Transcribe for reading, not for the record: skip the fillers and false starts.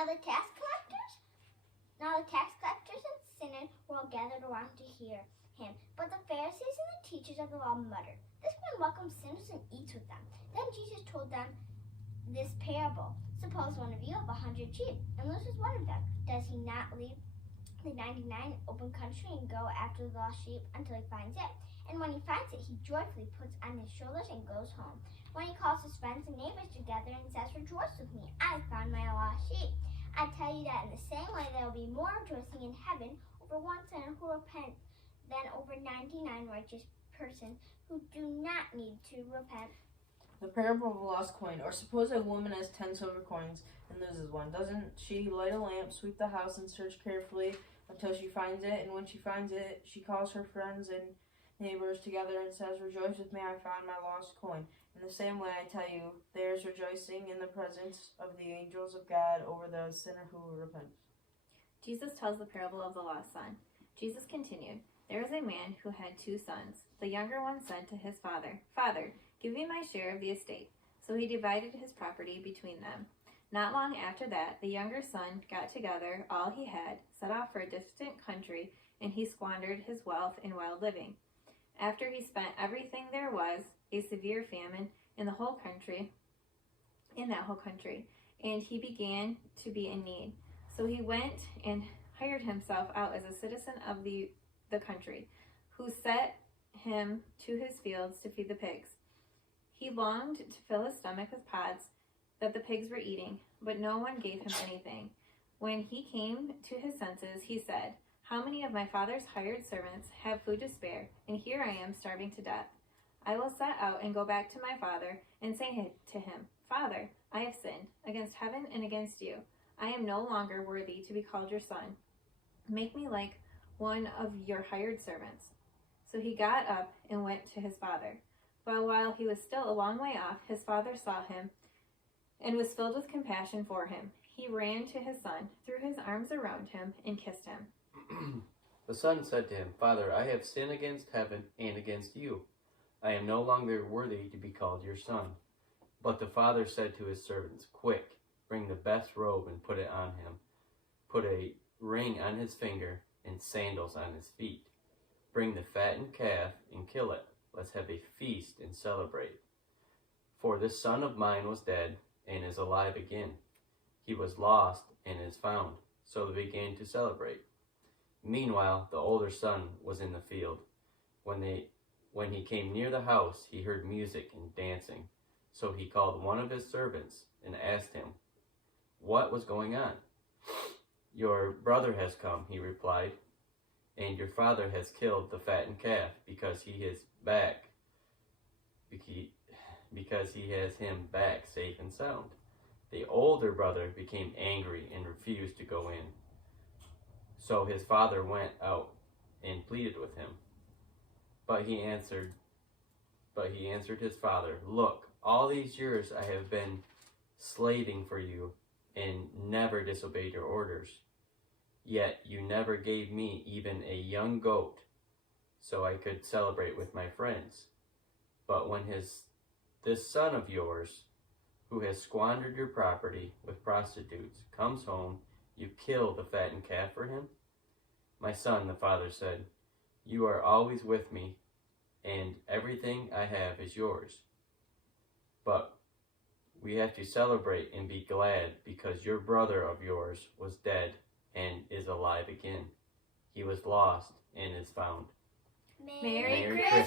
Now the tax collectors and sinners were all gathered around to hear him. But the Pharisees and the teachers of the law muttered, "This man welcomes sinners and eats with them." Then Jesus told them this parable. "Suppose one of you have 100 sheep and loses one of them. Does he not leave the 99 in open country and go after the lost sheep until he finds it? And when he finds it, he joyfully puts on his shoulders and goes home. When he calls his friends and neighbors together and says, 'Rejoice with me, I found my lost sheep.' I tell you that in the same way there will be more rejoicing in heaven over one sinner who repents than over 99 righteous persons who do not need to repent." The parable of the lost coin. Or suppose a woman has 10 silver coins and loses one. Doesn't she light a lamp, sweep the house, and search carefully until she finds it? And when she finds it, she calls her friends and neighbors together and says, "Rejoice with me, I found my lost coin." In the same way, I tell you, there is rejoicing in the presence of the angels of God over the sinner who repents. Jesus tells the parable of the lost son. Jesus continued, "There was a man who had 2 sons. The younger one said to his father, 'Father, give me my share of the estate.' So he divided his property between them. Not long after that, the younger son got together all he had, set off for a distant country, and he squandered his wealth in wild living. After he spent everything, there was a severe famine in that whole country, and he began to be in need. So he went and hired himself out as a citizen of the country, who set him to his fields to feed the pigs. He longed to fill his stomach with pods that the pigs were eating, but no one gave him anything. When he came to his senses, he said, 'How many of my father's hired servants have food to spare, and here I am starving to death? I will set out and go back to my father and say to him, Father, I have sinned against heaven and against you. I am no longer worthy to be called your son. Make me like one of your hired servants.' So he got up and went to his father. But while he was still a long way off, his father saw him and was filled with compassion for him. He ran to his son, threw his arms around him, and kissed him. The son said to him, 'Father, I have sinned against heaven and against you. I am no longer worthy to be called your son.' But the father said to his servants, 'Quick, bring the best robe and put it on him. Put a ring on his finger and sandals on his feet. Bring the fattened calf and kill it. Let's have a feast and celebrate. For this son of mine was dead and is alive again. He was lost and is found.' So they began to celebrate. Meanwhile, the older son was in the field. When he came near the house, he heard music and dancing. So he called one of his servants and asked him what was going on. 'Your brother has come,' he replied, 'and your father has killed the fattened calf because he has him back safe and sound.' The older brother became angry and refused to go in. So his father went out and pleaded with him. But he answered his father, 'Look, all these years I have been slaving for you and never disobeyed your orders. Yet you never gave me even a young goat so I could celebrate with my friends. But when this son of yours, who has squandered your property with prostitutes, comes home, you kill the fattened calf for him?' 'My son,' the father said, 'you are always with me, and everything I have is yours. But we have to celebrate and be glad because your brother of yours was dead and is alive again. He was lost and is found.'" Merry Merry Christmas!